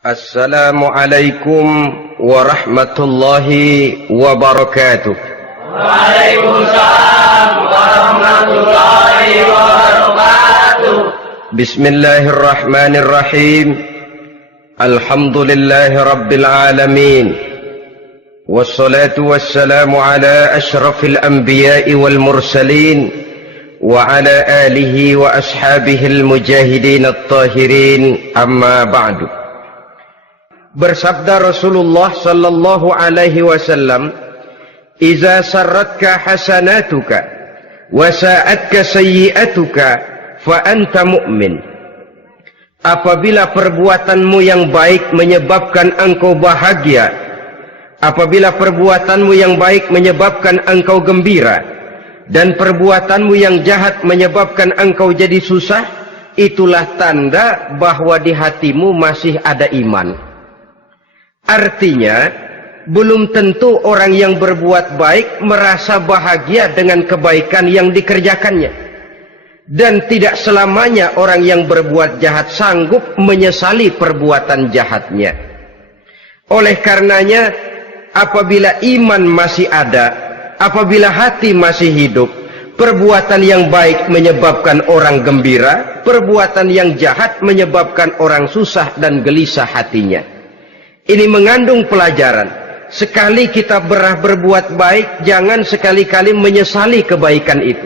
Assalamualaikum warahmatullahi wabarakatuh. Waalaikumsalam warahmatullahi wabarakatuh. Bismillahirrahmanirrahim. Alhamdulillahi rabbil alamin. Wassalatu wassalamu ala ashrafil anbiya'i wal mursalin wa ala alihi wa ashabihil mujahidin at-tahirin, amma ba'du. Bersabda Rasulullah sallallahu alaihi wasallam, "Iza sarratka hasanatuka wa sa'atka sayyi'atuka fa anta mu'min." Apabila perbuatanmu yang baik menyebabkan engkau bahagia, apabila perbuatanmu yang baik menyebabkan engkau gembira, dan perbuatanmu yang jahat menyebabkan engkau jadi susah, itulah tanda bahwa di hatimu masih ada iman. Artinya, belum tentu orang yang berbuat baik merasa bahagia dengan kebaikan yang dikerjakannya. Dan tidak selamanya orang yang berbuat jahat sanggup menyesali perbuatan jahatnya. Oleh karenanya, apabila iman masih ada, apabila hati masih hidup, perbuatan yang baik menyebabkan orang gembira, perbuatan yang jahat menyebabkan orang susah dan gelisah hatinya. Ini mengandung pelajaran. Sekali kita berbuat baik, jangan sekali-kali menyesali kebaikan itu.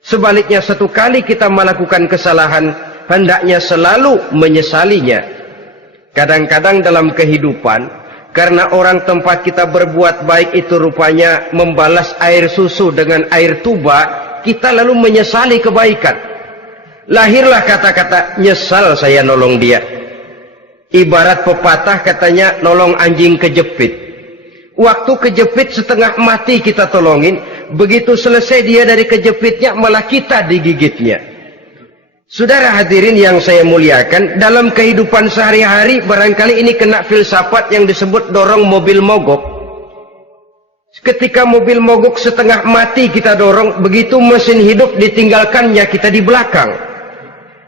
Sebaliknya, satu kali kita melakukan kesalahan, hendaknya selalu menyesalinya. Kadang-kadang dalam kehidupan, karena orang tempat kita berbuat baik itu rupanya membalas air susu dengan air tuba, kita lalu menyesali kebaikan. Lahirlah kata-kata, "Nyesal saya nolong dia." Ibarat pepatah katanya, nolong anjing kejepit. Waktu kejepit setengah mati kita tolongin, begitu selesai dia dari kejepitnya, malah kita digigitnya. Saudara hadirin yang saya muliakan, dalam kehidupan sehari-hari barangkali ini kena filsafat yang disebut dorong mobil mogok. Ketika mobil mogok setengah mati kita dorong, begitu mesin hidup ditinggalkannya kita di belakang.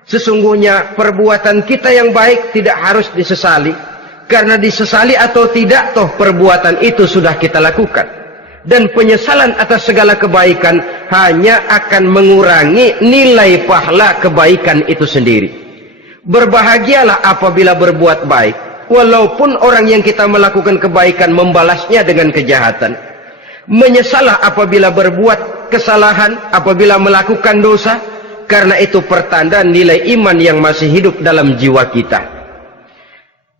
Sesungguhnya perbuatan kita yang baik tidak harus disesali, karena disesali atau tidak, toh perbuatan itu sudah kita lakukan. Dan penyesalan atas segala kebaikan hanya akan mengurangi nilai pahala kebaikan itu sendiri. Berbahagialah apabila berbuat baik, walaupun orang yang kita melakukan kebaikan membalasnya dengan kejahatan. Menyesalah apabila berbuat kesalahan, apabila melakukan dosa, karena itu pertanda nilai iman yang masih hidup dalam jiwa kita.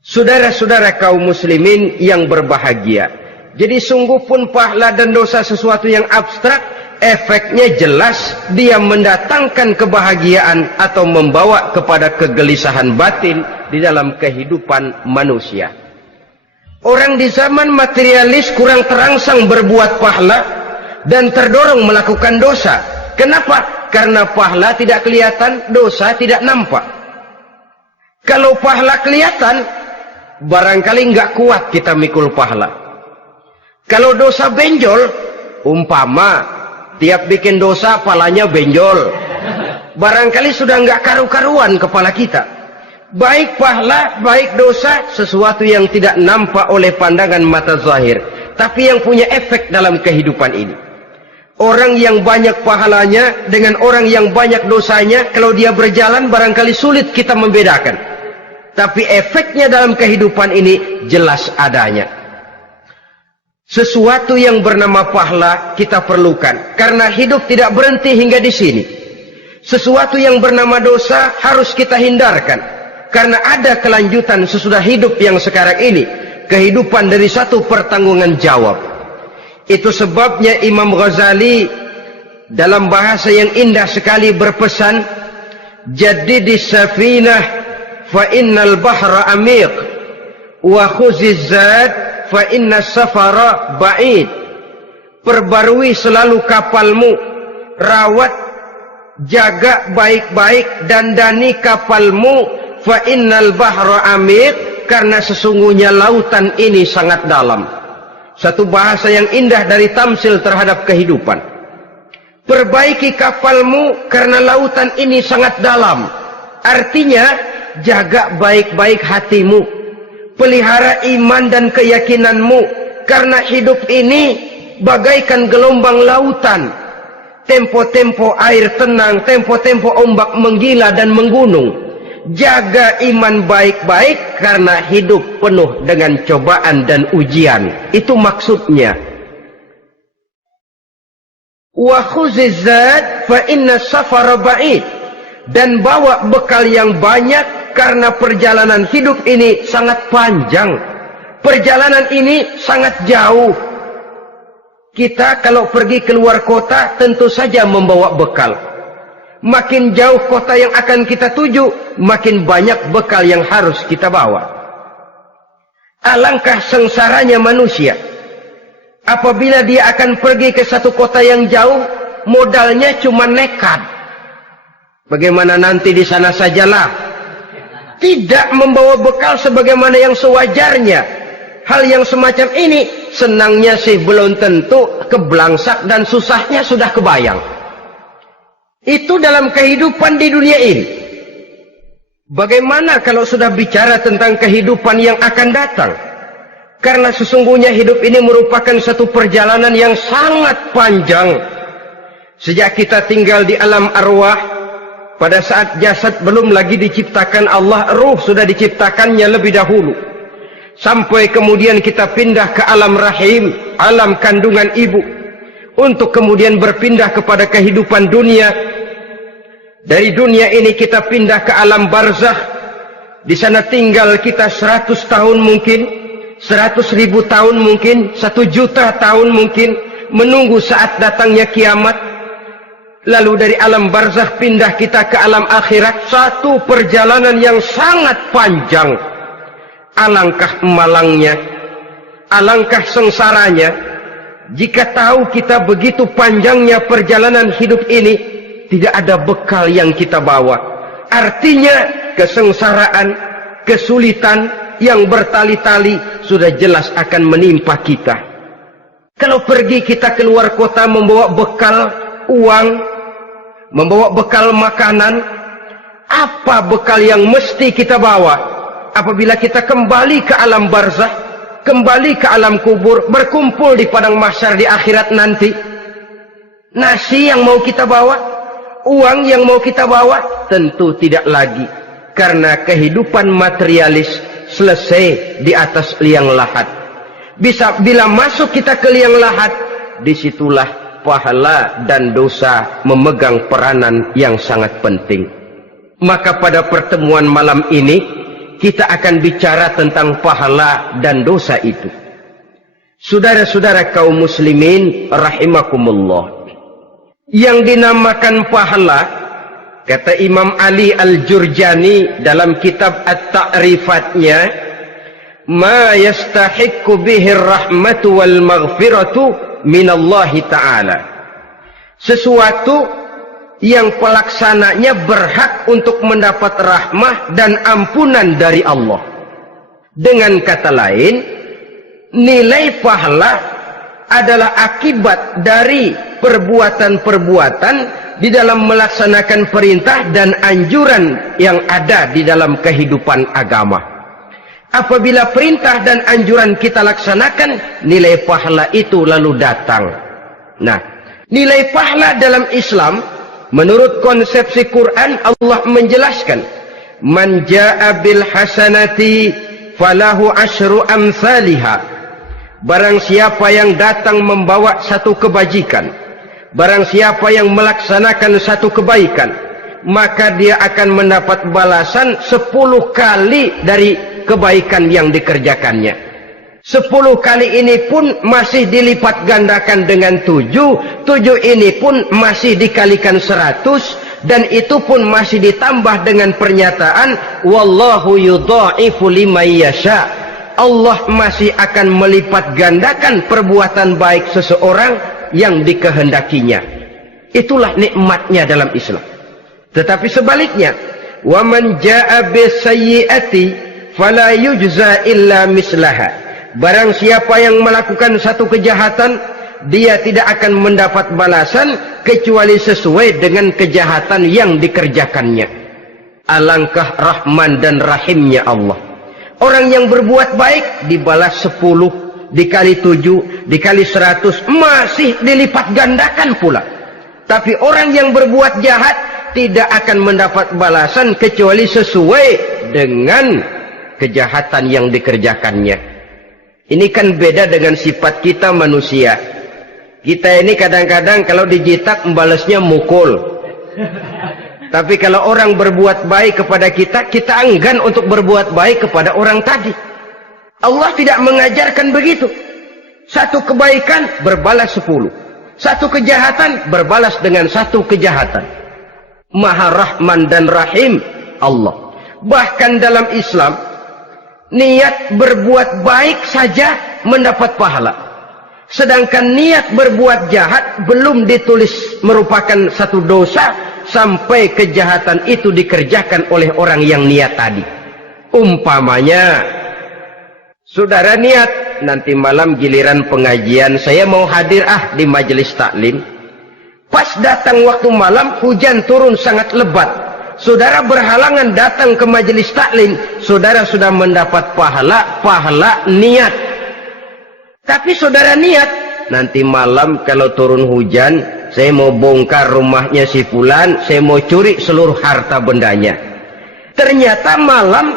Saudara-saudara kaum muslimin yang berbahagia, jadi sungguh pun pahala dan dosa sesuatu yang abstrak, efeknya jelas dia mendatangkan kebahagiaan atau membawa kepada kegelisahan batin di dalam kehidupan manusia. Orang di zaman materialis kurang terangsang berbuat pahala dan terdorong melakukan dosa. Kenapa? Karena pahala tidak kelihatan, dosa tidak nampak. Kalau pahala kelihatan, barangkali nggak kuat kita mikul pahala. Kalau dosa benjol, umpama tiap bikin dosa palanya benjol, barangkali sudah nggak karu-karuan kepala kita. Baik pahala, baik dosa, sesuatu yang tidak nampak oleh pandangan mata zahir, tapi yang punya efek dalam kehidupan ini. Orang yang banyak pahalanya dengan orang yang banyak dosanya, kalau dia berjalan barangkali sulit kita membedakan. Tapi efeknya dalam kehidupan ini jelas adanya. Sesuatu yang bernama pahala kita perlukan, karena hidup tidak berhenti hingga di sini. Sesuatu yang bernama dosa harus kita hindarkan, karena ada kelanjutan sesudah hidup yang sekarang ini. Kehidupan dari satu pertanggungan jawab. Itu sebabnya Imam Ghazali dalam bahasa yang indah sekali berpesan, "Jaddidis safinah fa innal bahra amiq wa khuziz zad fa innas safara ba'id." Perbarui selalu kapalmu, rawat, jaga baik-baik, dandani kapalmu, fa innal bahra amiq, karena sesungguhnya lautan ini sangat dalam. Satu bahasa yang indah dari tamsil terhadap kehidupan. Perbaiki kapalmu karena lautan ini sangat dalam. Artinya, jaga baik-baik hatimu. pelihara iman dan keyakinanmu, karena hidup ini bagaikan gelombang lautan. Tempo-tempo air tenang, tempo-tempo ombak menggila dan menggunung. Jaga iman baik-baik karena hidup penuh dengan cobaan dan ujian. Itu maksudnya. Wa khuziz zad fa inna safara ba'id. Dan bawa bekal yang banyak karena perjalanan hidup ini sangat panjang. Perjalanan ini sangat jauh. Kita kalau pergi keluar kota tentu saja membawa bekal. Makin jauh kota yang akan kita tuju, makin banyak bekal yang harus kita bawa. Alangkah sengsaranya manusia apabila dia akan pergi ke satu kota yang jauh, modalnya cuma nekat. Bagaimana nanti di sana sajalah. Tidak membawa bekal sebagaimana yang sewajarnya. Hal yang semacam ini senangnya sih belum tentu, keblangsak dan susahnya sudah kebayang. Itu dalam kehidupan di dunia ini. Bagaimana kalau sudah bicara tentang kehidupan yang akan datang? Karena sesungguhnya hidup ini merupakan satu perjalanan yang sangat panjang. Sejak kita tinggal di alam arwah, pada saat jasad belum lagi diciptakan Allah, ruh sudah diciptakannya lebih dahulu. Sampai kemudian kita pindah ke alam rahim, alam kandungan ibu, untuk kemudian berpindah kepada kehidupan dunia. Dari dunia ini kita pindah ke alam barzakh. Di sana tinggal kita 100 tahun mungkin, 100.000 tahun mungkin, 1 juta tahun mungkin, menunggu saat datangnya kiamat. Lalu dari alam barzakh pindah kita ke alam akhirat. Satu perjalanan yang sangat panjang. Alangkah malangnya, alangkah sengsaranya jika tahu kita begitu panjangnya perjalanan hidup ini, tidak ada bekal yang kita bawa. Artinya kesengsaraan, kesulitan yang bertali-tali sudah jelas akan menimpa kita. Kalau pergi kita keluar kota membawa bekal uang, membawa bekal makanan, apa bekal yang mesti kita bawa? Apabila kita kembali ke alam barzakh, kembali ke alam kubur, berkumpul di padang mahsyar di akhirat nanti, nasi yang mau kita bawa, uang yang mau kita bawa, tentu tidak lagi. Karena kehidupan materialis selesai di atas liang lahat. Bila masuk kita ke liang lahat, disitulah pahala dan dosa memegang peranan yang sangat penting. Maka pada pertemuan malam ini kita akan bicara tentang pahala dan dosa itu. Saudara-saudara kaum muslimin rahimakumullah, yang dinamakan pahala, kata Imam Ali Al-Jurjani dalam kitab At-Ta'rifatnya, ma yastahiqqu bihi ar-rahmatu wal maghfiratu minallahi ta'ala. Sesuatu yang pelaksananya berhak untuk mendapat rahmah dan ampunan dari Allah. Dengan kata lain, nilai pahala adalah akibat dari perbuatan-perbuatan di dalam melaksanakan perintah dan anjuran yang ada di dalam kehidupan agama. Apabila perintah dan anjuran kita laksanakan, nilai pahala itu lalu datang. Nah, nilai pahala dalam Islam menurut konsepsi Quran, Allah menjelaskan, man jaa bil hasanati falahu asyru amsalihha. Barang siapa yang datang membawa satu kebajikan, barang siapa yang melaksanakan satu kebaikan, maka dia akan mendapat balasan 10 kali dari kebaikan yang dikerjakannya. 10 kali ini pun masih dilipat gandakan dengan 7 ini pun masih dikalikan 100, dan itu pun masih ditambah dengan pernyataan wallahu yudha'ifu liman yasha. Allah masih akan melipat gandakan perbuatan baik seseorang yang dikehendakinya. Itulah nikmatnya dalam Islam. Tetapi sebaliknya, wa man jaa'a bisayyi'ati fala yujza illa mislaha. Barang siapa yang melakukan satu kejahatan, dia tidak akan mendapat balasan kecuali sesuai dengan kejahatan yang dikerjakannya. Alangkah rahman dan rahimnya Allah. Orang yang berbuat baik dibalas 10, dikali 7, dikali 100, masih dilipat gandakan pula. Tapi orang yang berbuat jahat tidak akan mendapat balasan kecuali sesuai dengan kejahatan yang dikerjakannya. Ini kan beda dengan sifat kita manusia. Kita ini kadang-kadang kalau dijitak membalasnya mukul. Tapi kalau orang berbuat baik kepada kita, kita enggan untuk berbuat baik kepada orang tadi. Allah tidak mengajarkan begitu. Satu kebaikan berbalas 10. Satu kejahatan berbalas dengan satu kejahatan. Maha Rahman dan Rahim Allah. Bahkan dalam Islam, niat berbuat baik saja mendapat pahala. Sedangkan niat berbuat jahat belum ditulis merupakan satu dosa sampai kejahatan itu dikerjakan oleh orang yang niat tadi. Umpamanya, saudara niat nanti malam giliran pengajian saya mau hadir di majelis taklim. Pas datang waktu malam hujan turun sangat lebat. Saudara berhalangan datang ke majelis taklim, saudara sudah mendapat pahala niat. Tapi saudara niat nanti malam kalau turun hujan, saya mau bongkar rumahnya si fulan, saya mau curi seluruh harta bendanya. Ternyata malam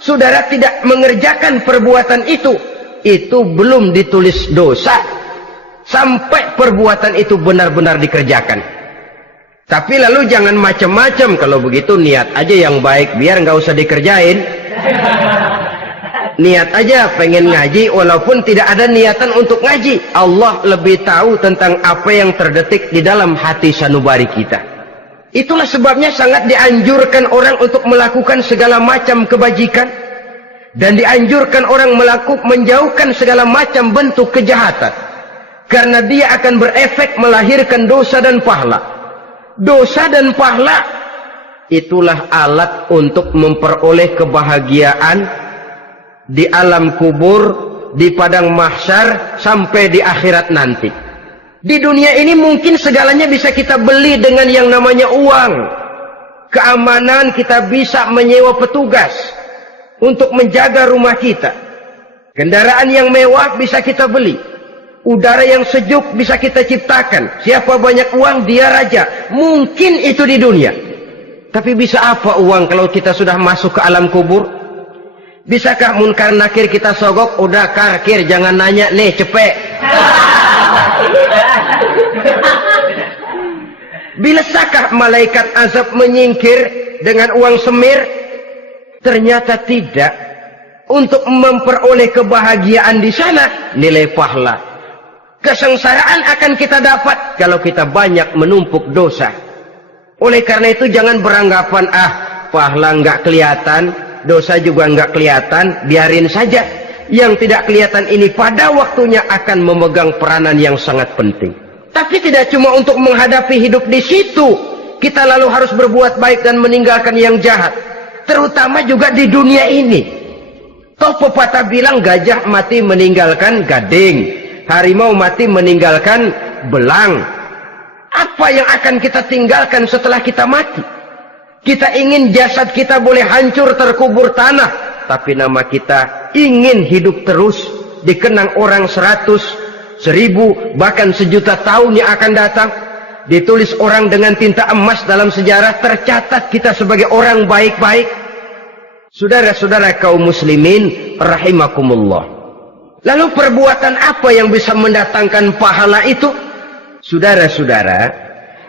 saudara tidak mengerjakan perbuatan itu belum ditulis dosa sampai perbuatan itu benar-benar dikerjakan. Tapi lalu jangan macam-macam. Kalau begitu niat aja yang baik, biar nggak usah dikerjain. Niat aja pengen ngaji walaupun tidak ada niatan untuk ngaji. Allah lebih tahu tentang apa yang terdetik di dalam hati sanubari kita. Itulah sebabnya sangat dianjurkan orang untuk melakukan segala macam kebajikan, dan dianjurkan orang menjauhkan segala macam bentuk kejahatan, karena dia akan berefek melahirkan dosa dan pahala. Dosa dan pahala itulah alat untuk memperoleh kebahagiaan di alam kubur, di padang mahsyar, sampai di akhirat nanti. Di dunia ini mungkin segalanya bisa kita beli dengan yang namanya uang. Keamanan kita bisa menyewa petugas untuk menjaga rumah kita. Kendaraan yang mewah bisa kita beli. Udara yang sejuk bisa kita ciptakan. Siapa banyak uang, dia raja. Mungkin itu di dunia. Tapi bisa apa uang kalau kita sudah masuk ke alam kubur? Bisakah munkar nakir kita sogok? Udah karkir, jangan nanya nih, cepet. Bisakah malaikat azab menyingkir dengan uang semir? Ternyata tidak. Untuk memperoleh kebahagiaan di sana, nilai pahala. Kesengsaraan akan kita dapat kalau kita banyak menumpuk dosa. Oleh karena itu jangan beranggapan pahala nggak kelihatan, dosa juga nggak kelihatan, biarin saja. Yang tidak kelihatan ini pada waktunya akan memegang peranan yang sangat penting. Tapi tidak cuma untuk menghadapi hidup di situ, kita lalu harus berbuat baik dan meninggalkan yang jahat. Terutama juga di dunia ini. Toh pepatah bilang gajah mati meninggalkan gading, harimau mati meninggalkan belang. Apa yang akan kita tinggalkan setelah kita mati? Kita ingin jasad kita boleh hancur terkubur tanah, tapi nama kita ingin hidup terus, dikenang orang 100, 1000, bahkan 1.000.000 tahun yang akan datang. Ditulis orang dengan tinta emas dalam sejarah, tercatat kita sebagai orang baik-baik. Saudara-saudara kaum muslimin rahimakumullah. Lalu perbuatan apa yang bisa mendatangkan pahala itu? Saudara-saudara,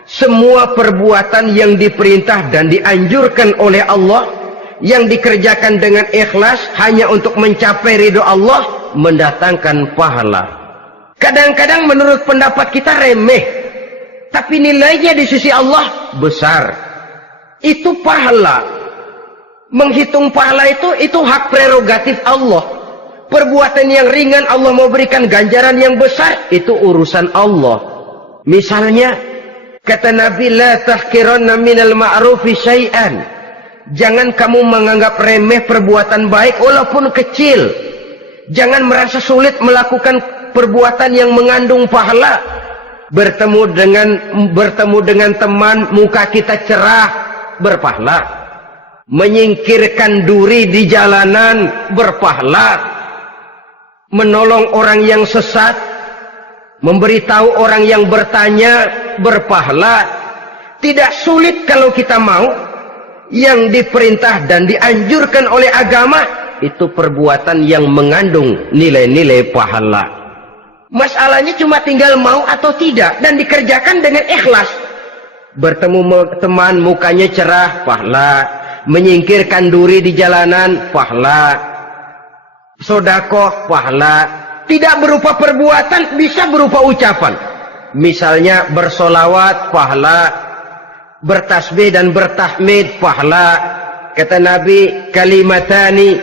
semua perbuatan yang diperintah dan dianjurkan oleh Allah, yang dikerjakan dengan ikhlas hanya untuk mencapai ridho Allah, mendatangkan pahala. Kadang-kadang menurut pendapat kita remeh, tapi nilainya di sisi Allah besar. Itu pahala. Menghitung pahala itu hak prerogatif Allah. Perbuatan yang ringan Allah mau berikan ganjaran yang besar, itu urusan Allah. Misalnya, kata Nabi, la tahkiranna minal ma'rufi syai'an. Jangan kamu menganggap remeh perbuatan baik walaupun kecil. Jangan merasa sulit melakukan perbuatan yang mengandung pahala. Bertemu dengan teman, muka kita cerah, berpahala. menyingkirkan duri di jalanan berpahala, menolong orang yang sesat, memberitahu orang yang bertanya berpahala. Tidak sulit kalau kita mau. Yang diperintah dan dianjurkan oleh agama itu perbuatan yang mengandung nilai-nilai pahala. Masalahnya cuma tinggal mau atau tidak dan dikerjakan dengan ikhlas. Bertemu teman mukanya cerah, pahala. Menyingkirkan duri di jalanan, pahala. Sedekah, pahala. Tidak berupa perbuatan, bisa berupa ucapan. Misalnya bersolawat, pahala. Bertasbih dan bertahmid, pahala. Kata Nabi, kalimatani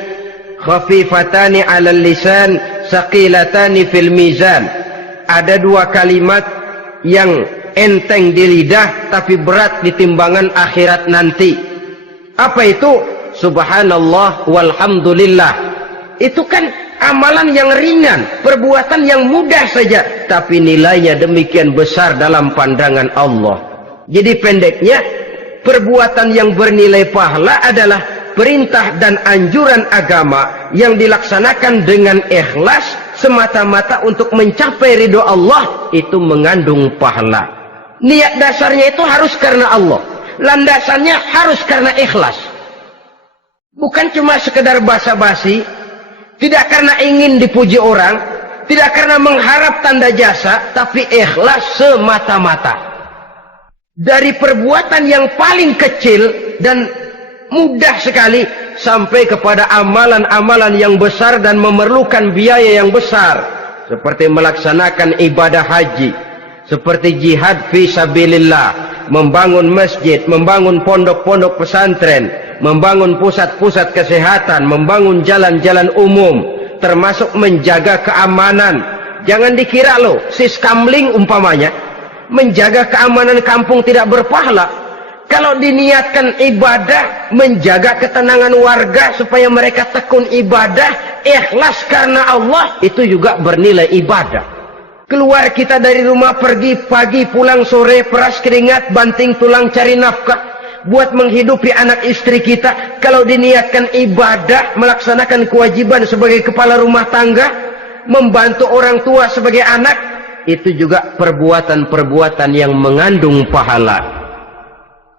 khafifatani 'alal lisan, saqilatani fil mizan. Ada dua kalimat yang enteng di lidah tapi berat di timbangan akhirat nanti. Apa itu? Subhanallah walhamdulillah. Itu kan amalan yang ringan, perbuatan yang mudah saja, tapi nilainya demikian besar dalam pandangan Allah. Jadi pendeknya, perbuatan yang bernilai pahala adalah perintah dan anjuran agama yang dilaksanakan dengan ikhlas semata-mata untuk mencapai ridho Allah, itu mengandung pahala. Niat dasarnya itu harus karena Allah, landasannya harus karena ikhlas. Bukan cuma sekedar basa-basi, tidak karena ingin dipuji orang, tidak karena mengharap tanda jasa, tapi ikhlas semata-mata. Dari perbuatan yang paling kecil dan mudah sekali sampai kepada amalan-amalan yang besar dan memerlukan biaya yang besar, seperti melaksanakan ibadah haji, seperti jihad fi sabilillah, membangun masjid, membangun pondok-pondok pesantren, membangun pusat-pusat kesehatan, membangun jalan-jalan umum, termasuk menjaga keamanan. Jangan dikira loh, siskamling umpamanya, menjaga keamanan kampung tidak berpahala. Kalau diniatkan ibadah, menjaga ketenangan warga supaya mereka tekun ibadah, ikhlas karena Allah, itu juga bernilai ibadah. Keluar kita dari rumah, pergi pagi, pulang sore, peras keringat, banting tulang cari nafkah buat menghidupi anak istri kita. Kalau diniatkan ibadah, melaksanakan kewajiban sebagai kepala rumah tangga, membantu orang tua sebagai anak, itu juga perbuatan-perbuatan yang mengandung pahala.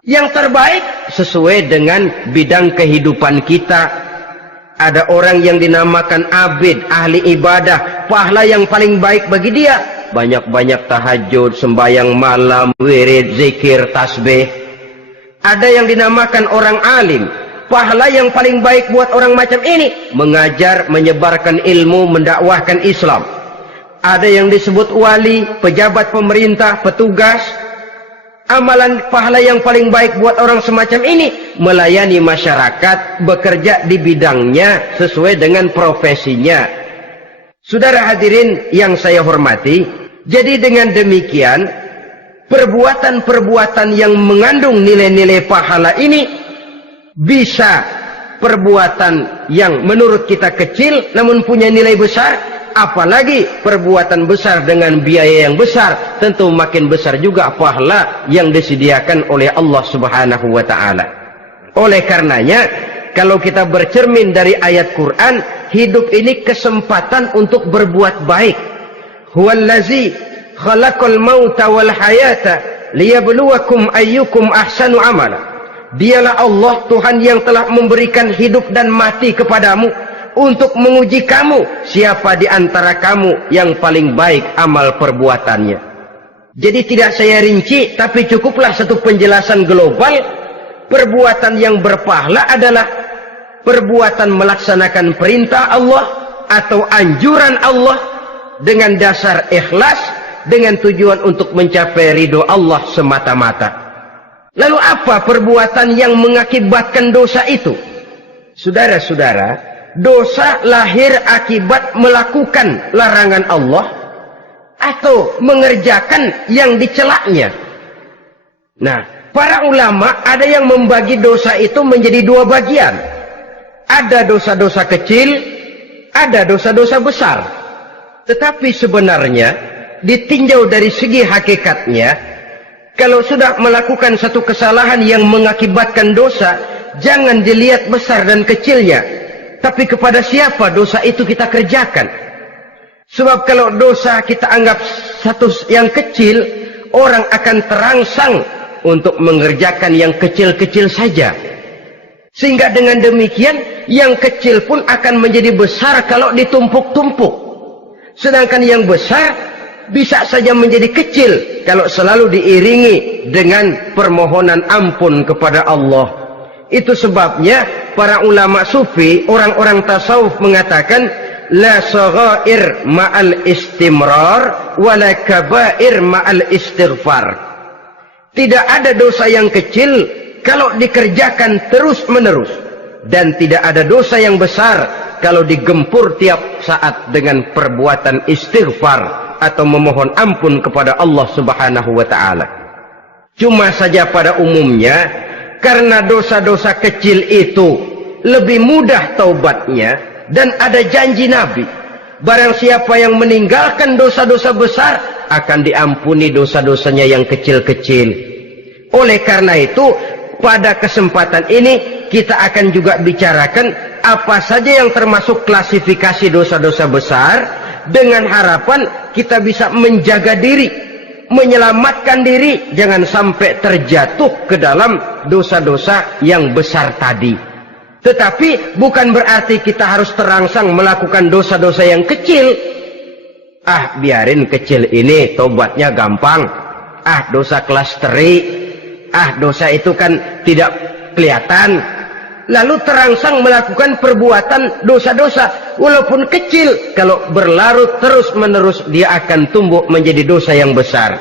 Yang terbaik sesuai dengan bidang kehidupan kita. Ada orang yang dinamakan abid, ahli ibadah, pahala yang paling baik bagi dia banyak-banyak tahajud, sembahyang malam, wirid, zikir, tasbih. Ada yang dinamakan orang alim, pahala yang paling baik buat orang macam ini mengajar, menyebarkan ilmu, mendakwahkan Islam. Ada yang disebut wali, pejabat pemerintah, petugas. Amalan pahala yang paling baik buat orang semacam ini melayani masyarakat, bekerja di bidangnya sesuai dengan profesinya. Saudara hadirin yang saya hormati, jadi dengan demikian perbuatan-perbuatan yang mengandung nilai-nilai pahala ini bisa perbuatan yang menurut kita kecil namun punya nilai besar. Apalagi perbuatan besar dengan biaya yang besar, tentu makin besar juga pahala yang disediakan oleh Allah Subhanahu wa ta'ala. Oleh karenanya, kalau kita bercermin dari ayat Quran, hidup ini kesempatan untuk berbuat baik. Huwallazi khalaqal mauta wal hayata liyabluwakum ayyukum ahsanu amala. Dialah Allah, Tuhan yang telah memberikan hidup dan mati kepadamu untuk menguji kamu, siapa di antara kamu yang paling baik amal perbuatannya. Jadi tidak saya rinci, tapi cukuplah satu penjelasan global. Perbuatan yang berpahala adalah perbuatan melaksanakan perintah Allah atau anjuran Allah dengan dasar ikhlas, dengan tujuan untuk mencapai ridho Allah semata-mata. Lalu apa perbuatan yang mengakibatkan dosa itu? Saudara-saudara, dosa lahir akibat melakukan larangan Allah atau mengerjakan yang dicelaknya. Nah, para ulama ada yang membagi dosa itu menjadi dua bagian. Ada dosa-dosa kecil, ada dosa-dosa besar. Tetapi sebenarnya ditinjau dari segi hakikatnya, kalau sudah melakukan satu kesalahan yang mengakibatkan dosa, jangan dilihat besar dan kecilnya, tapi kepada siapa dosa itu kita kerjakan. Sebab kalau dosa kita anggap satu yang kecil, orang akan terangsang untuk mengerjakan yang kecil-kecil saja. Sehingga dengan demikian, yang kecil pun akan menjadi besar kalau ditumpuk-tumpuk. Sedangkan yang besar bisa saja menjadi kecil kalau selalu diiringi dengan permohonan ampun kepada Allah. Itu sebabnya para ulama sufi, orang-orang tasawuf mengatakan, la saghair ma'al istimrar wala kabair ma'al istighfar. Tidak ada dosa yang kecil kalau dikerjakan terus-menerus, dan tidak ada dosa yang besar kalau digempur tiap saat dengan perbuatan istighfar atau memohon ampun kepada Allah Subhanahu wa taala. Cuma saja pada umumnya, karena dosa-dosa kecil itu lebih mudah taubatnya, dan ada janji Nabi, barang siapa yang meninggalkan dosa-dosa besar akan diampuni dosa-dosanya yang kecil-kecil. Oleh karena itu, pada kesempatan ini kita akan juga bicarakan apa saja yang termasuk klasifikasi dosa-dosa besar, dengan harapan kita bisa menjaga diri, menyelamatkan diri, jangan sampai terjatuh ke dalam dosa-dosa yang besar tadi. Tetapi bukan berarti kita harus terangsang melakukan dosa-dosa yang kecil. Ah, biarin kecil ini, tobatnya gampang. Ah, dosa kelas teri. Ah, dosa itu kan tidak kelihatan. Lalu terangsang melakukan perbuatan dosa-dosa walaupun kecil, kalau berlarut terus-menerus dia akan tumbuh menjadi dosa yang besar.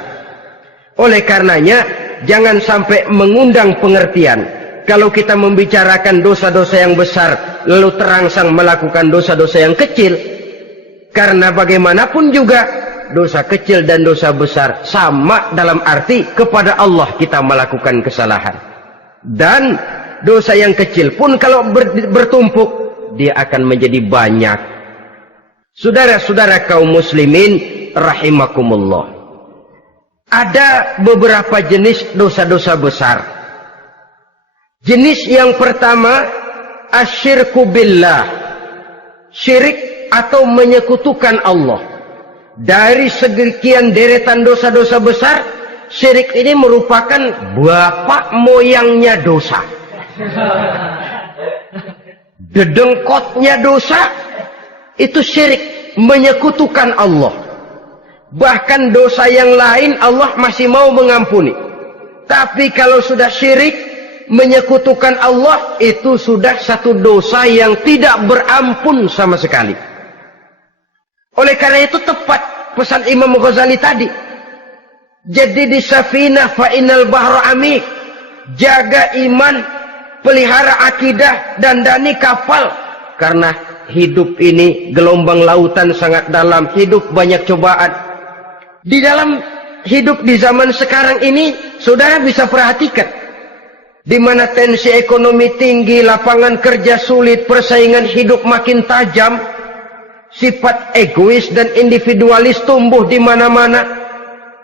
Oleh karenanya, jangan sampai mengundang pengertian kalau kita membicarakan dosa-dosa yang besar lalu terangsang melakukan dosa-dosa yang kecil. Karena bagaimanapun juga dosa kecil dan dosa besar sama dalam arti kepada Allah kita melakukan kesalahan. Dan dosa yang kecil pun kalau bertumpuk, dia akan menjadi banyak. Saudara-saudara kaum muslimin rahimakumullah, ada beberapa jenis dosa-dosa besar. Jenis yang pertama, asyirku billah, syirik atau menyekutukan Allah. Dari sekian deretan dosa-dosa besar, syirik ini merupakan bapak moyangnya dosa. Dedengkotnya dosa itu syirik, menyekutukan Allah. Bahkan dosa yang lain Allah masih mau mengampuni, tapi kalau sudah syirik, menyekutukan Allah, itu sudah satu dosa yang tidak berampun sama sekali. Oleh karena itu tepat pesan Imam Ghazali tadi, jadi di safinah fa innal bahra amik, jaga iman, pelihara akidah, dandani kapal, karena hidup ini gelombang lautan sangat dalam, hidup banyak cobaan. Di dalam hidup di zaman sekarang ini, saudara bisa perhatikan, di mana tensi ekonomi tinggi, lapangan kerja sulit, persaingan hidup makin tajam, sifat egois dan individualis tumbuh di mana-mana,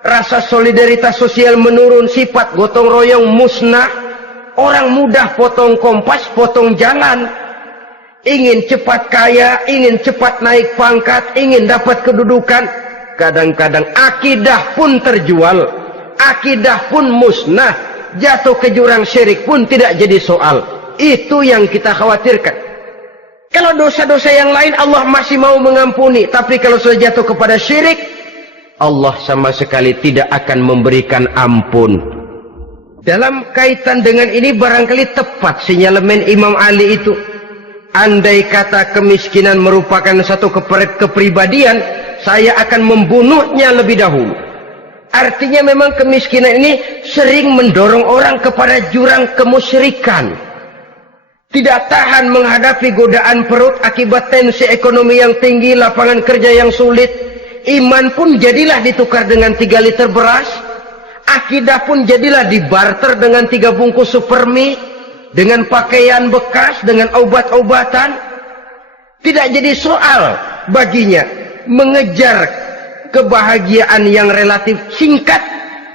rasa solidaritas sosial menurun, sifat gotong royong musnah, orang mudah potong kompas, potong jalan, ingin cepat kaya, ingin cepat naik pangkat, ingin dapat kedudukan. Kadang-kadang akidah pun terjual, akidah pun musnah, jatuh ke jurang syirik pun tidak jadi soal. Itu yang kita khawatirkan. Kalau dosa-dosa yang lain Allah masih mau mengampuni, tapi kalau sudah jatuh kepada syirik, Allah sama sekali tidak akan memberikan ampun. Dalam kaitan dengan ini barangkali tepat sinyalemen Imam Ali itu. Andai kata kemiskinan merupakan satu kepribadian, saya akan membunuhnya lebih dahulu. Artinya memang kemiskinan ini sering mendorong orang kepada jurang kemusyrikan. Tidak tahan menghadapi godaan perut akibat tensi ekonomi yang tinggi, lapangan kerja yang sulit. Iman pun jadilah ditukar dengan 3 liter beras. Akidah pun jadilah dibarter dengan 3 bungkus supermi, dengan pakaian bekas, dengan obat-obatan. Tidak jadi soal baginya mengejar kebahagiaan yang relatif singkat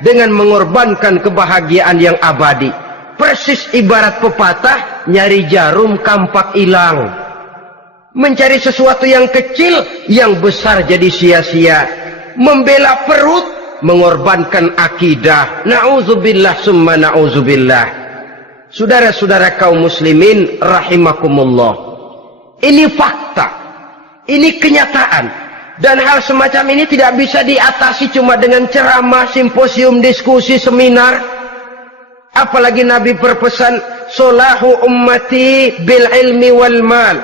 dengan mengorbankan kebahagiaan yang abadi. Persis ibarat pepatah, nyari jarum kampak hilang. Mencari sesuatu yang kecil, yang besar jadi sia-sia. Membela perut, mengorbankan akidah. Na'udzubillah summa na'udzubillah. Saudara-saudara kaum muslimin rahimakumullah. Ini fakta. Ini kenyataan. Dan hal semacam ini tidak bisa diatasi cuma dengan ceramah, simposium, diskusi, seminar. Apalagi Nabi berpesan, solahu ummati bil ilmi wal mal.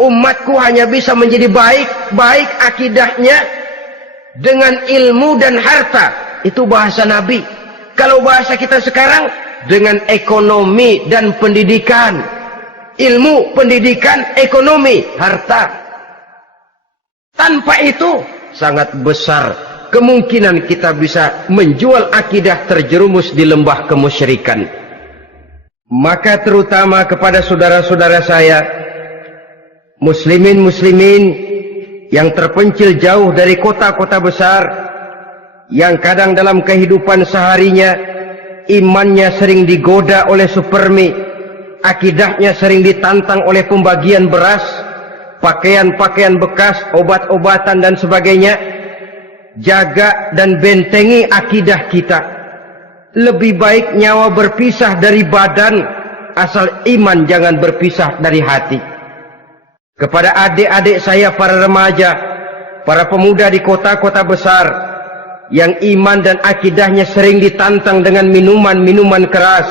Umatku hanya bisa menjadi baik akidahnya dengan ilmu dan harta. Itu bahasa Nabi. Kalau bahasa kita sekarang, dengan ekonomi dan pendidikan. Ilmu, pendidikan, ekonomi, harta. Tanpa itu sangat besar kemungkinan kita bisa menjual akidah terjerumus di lembah kemusyrikan. Maka terutama kepada saudara-saudara saya, muslimin yang terpencil jauh dari kota-kota besar, yang kadang dalam kehidupan seharinya imannya sering digoda oleh supermi, akidahnya sering ditantang oleh pembagian beras, pakaian-pakaian bekas, obat-obatan dan sebagainya. Jaga dan bentengi akidah kita. Lebih baik nyawa berpisah dari badan, asal iman jangan berpisah dari hati. Kepada adik-adik saya para remaja, para pemuda di kota-kota besar, yang iman dan akidahnya sering ditantang dengan minuman-minuman keras,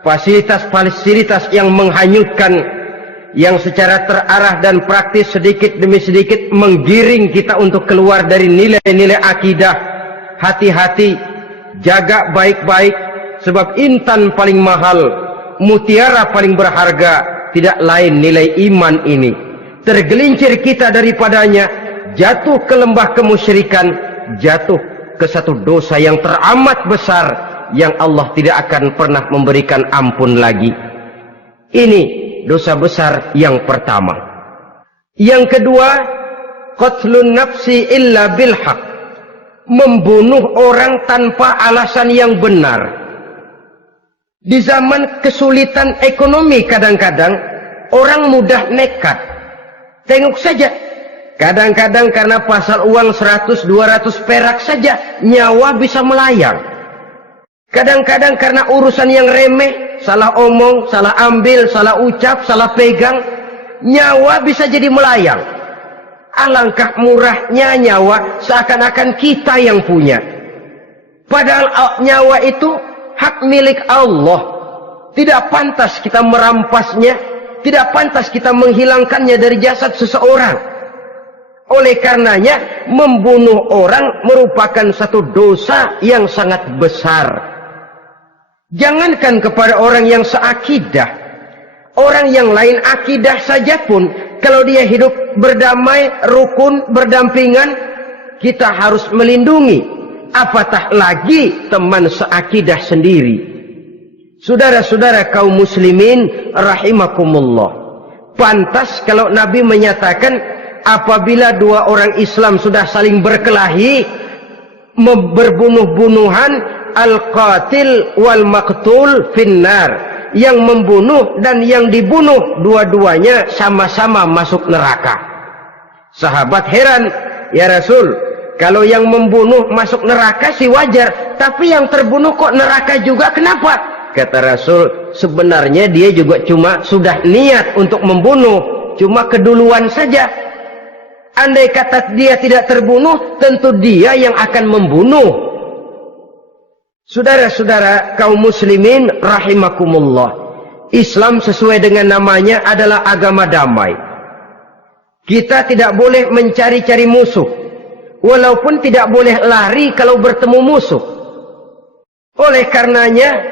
fasilitas-fasilitas yang menghanyutkan, yang secara terarah dan praktis sedikit demi sedikit menggiring kita untuk keluar dari nilai-nilai akidah. Hati-hati, jaga baik-baik, sebab intan paling mahal, mutiara paling berharga, tidak lain nilai iman ini. Tergelincir kita daripadanya, jatuh ke lembah kemusyrikan, jatuh ke satu dosa yang teramat besar, yang Allah tidak akan pernah memberikan ampun lagi. Ini dosa besar yang pertama. Yang kedua, qatlun nafsi illa bilhaq, membunuh orang tanpa alasan yang benar. Di zaman kesulitan ekonomi kadang-kadang orang mudah nekat. Tengok saja, kadang-kadang karena pasal uang 100-200 perak saja nyawa bisa melayang. Kadang-kadang karena urusan yang remeh, salah omong, salah ambil, salah ucap, salah pegang, nyawa bisa jadi melayang. Alangkah murahnya nyawa, seakan-akan kita yang punya. Padahal nyawa itu hak milik Allah. Tidak pantas kita merampasnya, tidak pantas kita menghilangkannya dari jasad seseorang. Oleh karenanya, membunuh orang merupakan satu dosa yang sangat besar. Jangankan kepada orang yang seakidah, orang yang lain akidah saja pun, kalau dia hidup berdamai, rukun, berdampingan, kita harus melindungi. Apatah lagi teman seakidah sendiri. Saudara-saudara kaum muslimin rahimakumullah, pantas kalau Nabi menyatakan apabila dua orang Islam sudah saling berkelahi, berbunuh-bunuhan, al-qatil wal maqtul finnar, yang membunuh dan yang dibunuh dua-duanya sama-sama masuk neraka. Sahabat heran, ya Rasul, kalau yang membunuh masuk neraka sih wajar, tapi yang terbunuh kok neraka juga, kenapa? Kata Rasul, sebenarnya dia juga cuma sudah niat untuk membunuh, cuma keduluan saja. Andai kata dia tidak terbunuh, tentu dia yang akan membunuh. Saudara-saudara kaum muslimin rahimakumullah, Islam sesuai dengan namanya adalah agama damai. Kita tidak boleh mencari-cari musuh, walaupun tidak boleh lari kalau bertemu musuh. Oleh karenanya,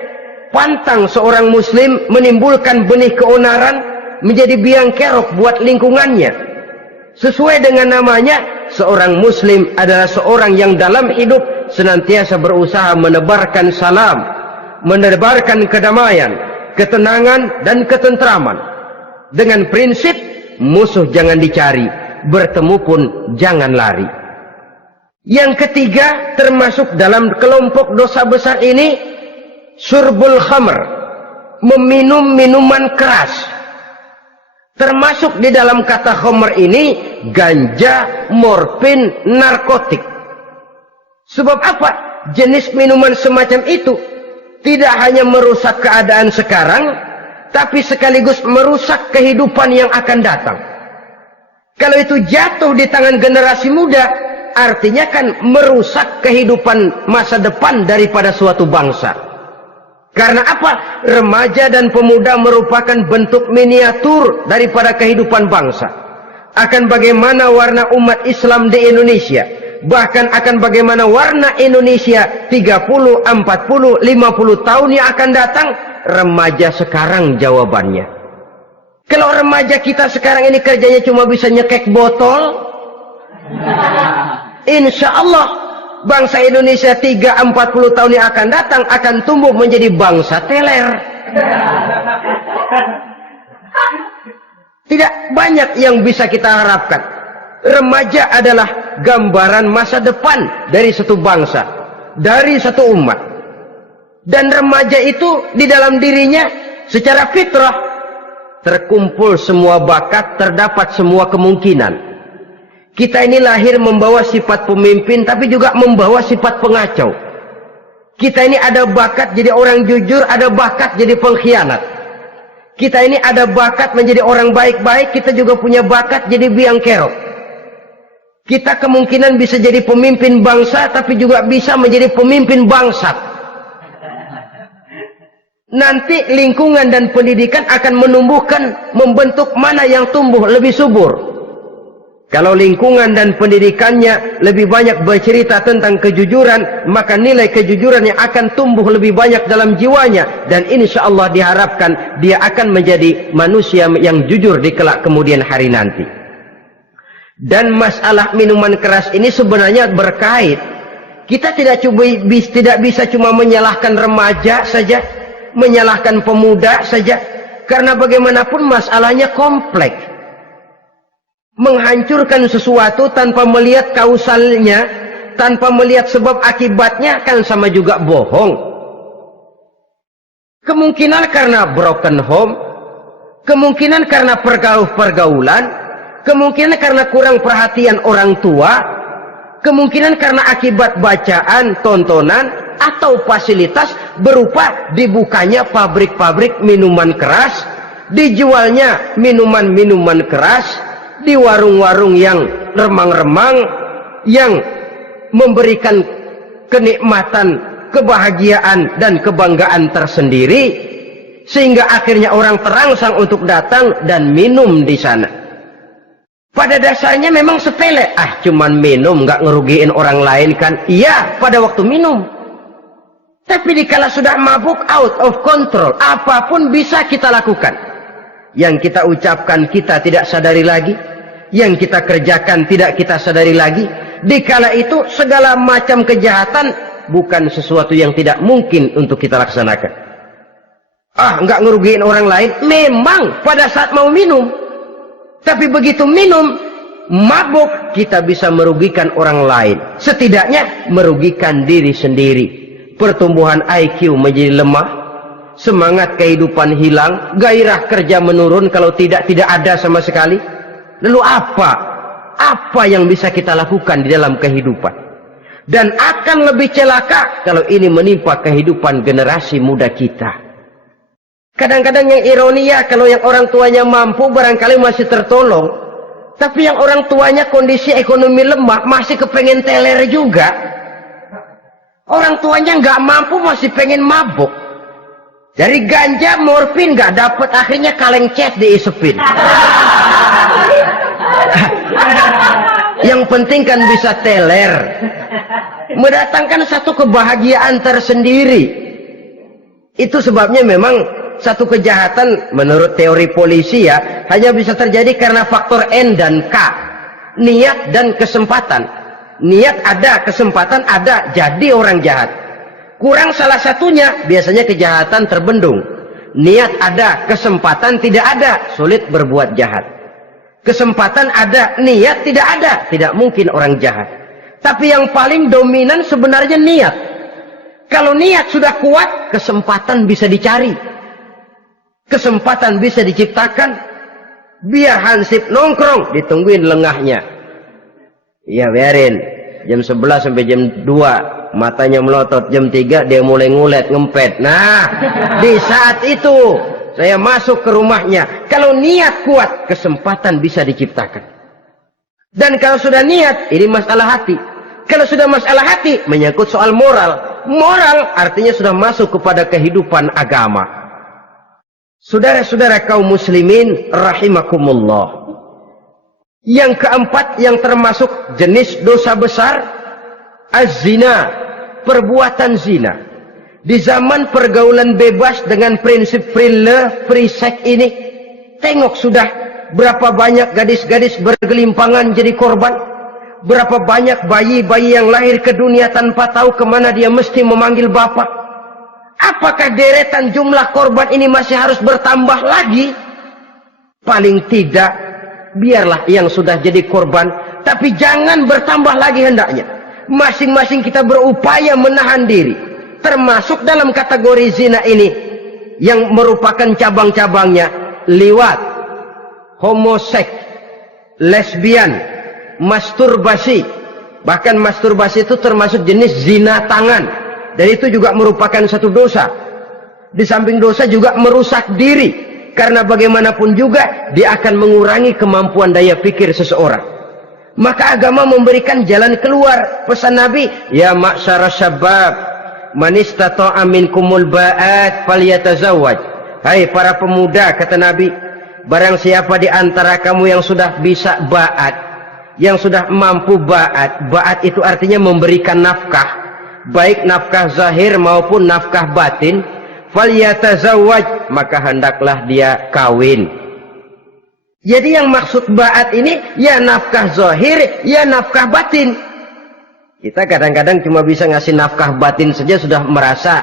pantang seorang muslim menimbulkan benih keonaran menjadi biang kerok buat lingkungannya. Sesuai dengan namanya, seorang muslim adalah seorang yang dalam hidup senantiasa berusaha menebarkan salam, menebarkan kedamaian, ketenangan dan ketentraman. Dengan prinsip musuh jangan dicari, bertemu pun jangan lari. Yang ketiga, termasuk dalam kelompok dosa besar ini, syurbul khamr, meminum minuman keras. Termasuk di dalam kata khamr ini ganja, morfin, narkotik. Sebab apa? Jenis minuman semacam itu tidak hanya merusak keadaan sekarang, tapi sekaligus merusak kehidupan yang akan datang. Kalau itu jatuh di tangan generasi muda, artinya kan merusak kehidupan masa depan daripada suatu bangsa. Karena apa? Remaja dan pemuda merupakan bentuk miniatur daripada kehidupan bangsa. Akan bagaimana warna umat Islam di Indonesia, bahkan akan bagaimana warna Indonesia 30, 40, 50 tahun yang akan datang, remaja sekarang jawabannya. Kalau remaja kita sekarang ini kerjanya cuma bisa nyekek botol, insya Allah bangsa Indonesia 30-40 tahun yang akan datang akan tumbuh menjadi bangsa teler. Tidak banyak yang bisa kita harapkan. Remaja adalah gambaran masa depan dari satu bangsa, dari satu umat. Dan remaja itu di dalam dirinya secara fitrah terkumpul semua bakat, terdapat semua kemungkinan. Kita ini lahir membawa sifat pemimpin, tapi juga membawa sifat pengacau. Kita ini ada bakat jadi orang jujur, ada bakat jadi pengkhianat. Kita ini ada bakat menjadi orang baik-baik, kita juga punya bakat jadi biang kerok. Kita kemungkinan bisa jadi pemimpin bangsa, tapi juga bisa menjadi pemimpin bangsat. Nanti lingkungan dan pendidikan akan menumbuhkan, membentuk mana yang tumbuh lebih subur. Kalau lingkungan dan pendidikannya lebih banyak bercerita tentang kejujuran, maka nilai kejujuran yang akan tumbuh lebih banyak dalam jiwanya. Dan insya Allah diharapkan dia akan menjadi manusia yang jujur di kelak kemudian hari nanti. Dan masalah minuman keras ini sebenarnya berkait. Kita tidak bisa cuma menyalahkan remaja saja, menyalahkan pemuda saja. Karena bagaimanapun masalahnya kompleks. Menghancurkan sesuatu tanpa melihat kausalnya, tanpa melihat sebab akibatnya, kan sama juga bohong. Kemungkinan karena broken home, kemungkinan karena pergaulan, kemungkinan karena kurang perhatian orang tua, kemungkinan karena akibat bacaan, tontonan, atau fasilitas berupa dibukanya pabrik-pabrik minuman keras, dijualnya minuman-minuman keras, di warung-warung yang remang-remang, yang memberikan kenikmatan, kebahagiaan dan kebanggaan tersendiri, sehingga akhirnya orang terangsang untuk datang dan minum di sana. Pada dasarnya memang sepele, cuman minum, nggak ngerugiin orang lain kan? Iya, pada waktu minum. Tapi dikala sudah mabuk, out of control, apapun bisa kita lakukan. Yang kita ucapkan kita tidak sadari lagi, yang kita kerjakan tidak kita sadari lagi. Dikala itu segala macam kejahatan bukan sesuatu yang tidak mungkin untuk kita laksanakan. Nggak ngerugiin orang lain, memang pada saat mau minum. Tapi begitu minum, mabuk, kita bisa merugikan orang lain. Setidaknya merugikan diri sendiri. Pertumbuhan IQ menjadi lemah, semangat kehidupan hilang, gairah kerja menurun, kalau tidak ada sama sekali. Lalu apa yang bisa kita lakukan di dalam kehidupan? Dan akan lebih celaka kalau ini menimpa kehidupan generasi muda kita. Kadang-kadang yang ironi ya, kalau yang orang tuanya mampu barangkali masih tertolong, tapi yang orang tuanya kondisi ekonomi lemah masih kepengen teler juga. Orang tuanya nggak mampu masih pengen mabuk. Dari ganja, morfin nggak dapet, akhirnya kaleng cet diisepin. Yang penting kan bisa teler, mendatangkan satu kebahagiaan tersendiri. Itu sebabnya memang satu kejahatan menurut teori polisi ya hanya bisa terjadi karena faktor N dan K, niat dan kesempatan. Niat ada, kesempatan ada, jadi orang jahat. Kurang salah satunya, biasanya kejahatan terbendung. Niat ada, kesempatan tidak ada, sulit berbuat jahat. Kesempatan ada, niat tidak ada, tidak mungkin orang jahat. Tapi yang paling dominan sebenarnya niat. Kalau niat sudah kuat, kesempatan bisa dicari. kesempatan bisa diciptakan, biar hansip nongkrong ditungguin lengahnya. Iya, biarin jam 11 sampai jam 2 matanya melotot, jam 3 dia mulai ngulet ngempet. Nah, di saat itu saya masuk ke rumahnya. Kalau niat kuat, kesempatan bisa diciptakan. Dan kalau sudah niat, ini masalah hati. Kalau sudah masalah hati, menyangkut soal moral. Moral artinya sudah masuk kepada kehidupan agama. Saudara-saudara kaum muslimin rahimakumullah. Yang keempat yang termasuk jenis dosa besar, az-zina, perbuatan zina. Di zaman pergaulan bebas dengan prinsip free love, free sex ini, tengok sudah berapa banyak gadis-gadis bergelimpangan jadi korban. Berapa banyak bayi-bayi yang lahir ke dunia tanpa tahu kemana dia mesti memanggil bapak. Apakah deretan jumlah korban ini masih harus bertambah lagi? Paling tidak, biarlah yang sudah jadi korban, tapi jangan bertambah lagi hendaknya. Masing-masing kita berupaya menahan diri. Termasuk dalam kategori zina ini, yang merupakan cabang-cabangnya, liwat, homoseks, lesbian, masturbasi. Bahkan masturbasi itu termasuk jenis zina tangan, dan itu juga merupakan satu dosa. Di samping dosa juga merusak diri, karena bagaimanapun juga dia akan mengurangi kemampuan daya pikir seseorang. Maka agama memberikan jalan keluar. Pesan Nabi, ya ma'syara syabab, man istata'a minkumul ba'at falyatazawwaj. Hai para pemuda, kata Nabi, barang siapa di antara kamu yang sudah bisa ba'at, yang sudah mampu ba'at. Ba'at itu artinya memberikan nafkah, baik nafkah zahir maupun nafkah batin. Falyatazawwaj, maka hendaklah dia kawin. Jadi yang maksud ba'at ini ya nafkah zahir, ya nafkah batin. Kita kadang-kadang cuma bisa ngasih nafkah batin saja sudah merasa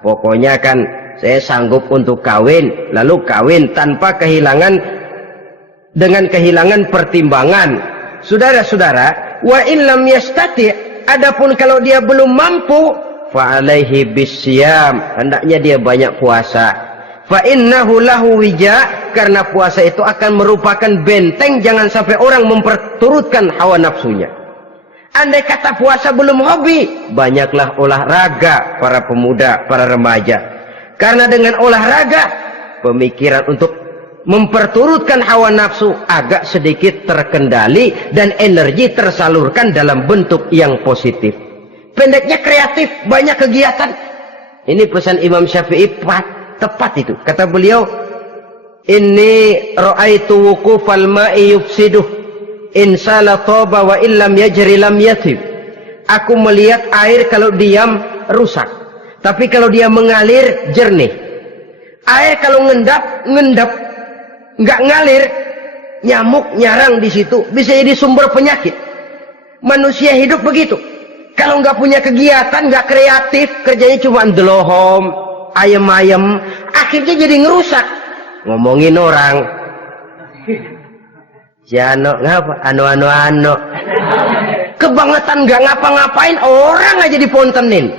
pokoknya kan saya sanggup untuk kawin, lalu kawin tanpa kehilangan, dengan kehilangan pertimbangan. Saudara-saudara, wa illam yastati, adapun kalau dia belum mampu, fa alaihi bisyam, hendaknya dia banyak puasa. Fa innahu lahu wija, karena puasa itu akan merupakan benteng jangan sampai orang memperturutkan hawa nafsunya. Andai kata puasa belum hobi, banyaklah olahraga para pemuda, para remaja. Karena dengan olahraga, pemikiran untuk memperturutkan hawa nafsu agak sedikit terkendali dan energi tersalurkan dalam bentuk yang positif. Pendeknya kreatif, banyak kegiatan. Ini pesan Imam Syafi'i tepat itu. Kata beliau, inni ra'aitu wuqufal ma'i yufsiduh in sala taba wa illam yajri lam yatib. Aku melihat air kalau diam rusak, tapi kalau dia mengalir jernih. Air kalau ngendap nggak ngalir, nyamuk nyarang di situ, bisa jadi sumber penyakit. Manusia hidup begitu. Kalau nggak punya kegiatan, nggak kreatif, kerjanya cuma ndelohom, ayam-ayam, akhirnya jadi ngerusak. Ngomongin orang, si ano ngapa, ano, kebangetan nggak ngapa-ngapain, orang aja dipontenin,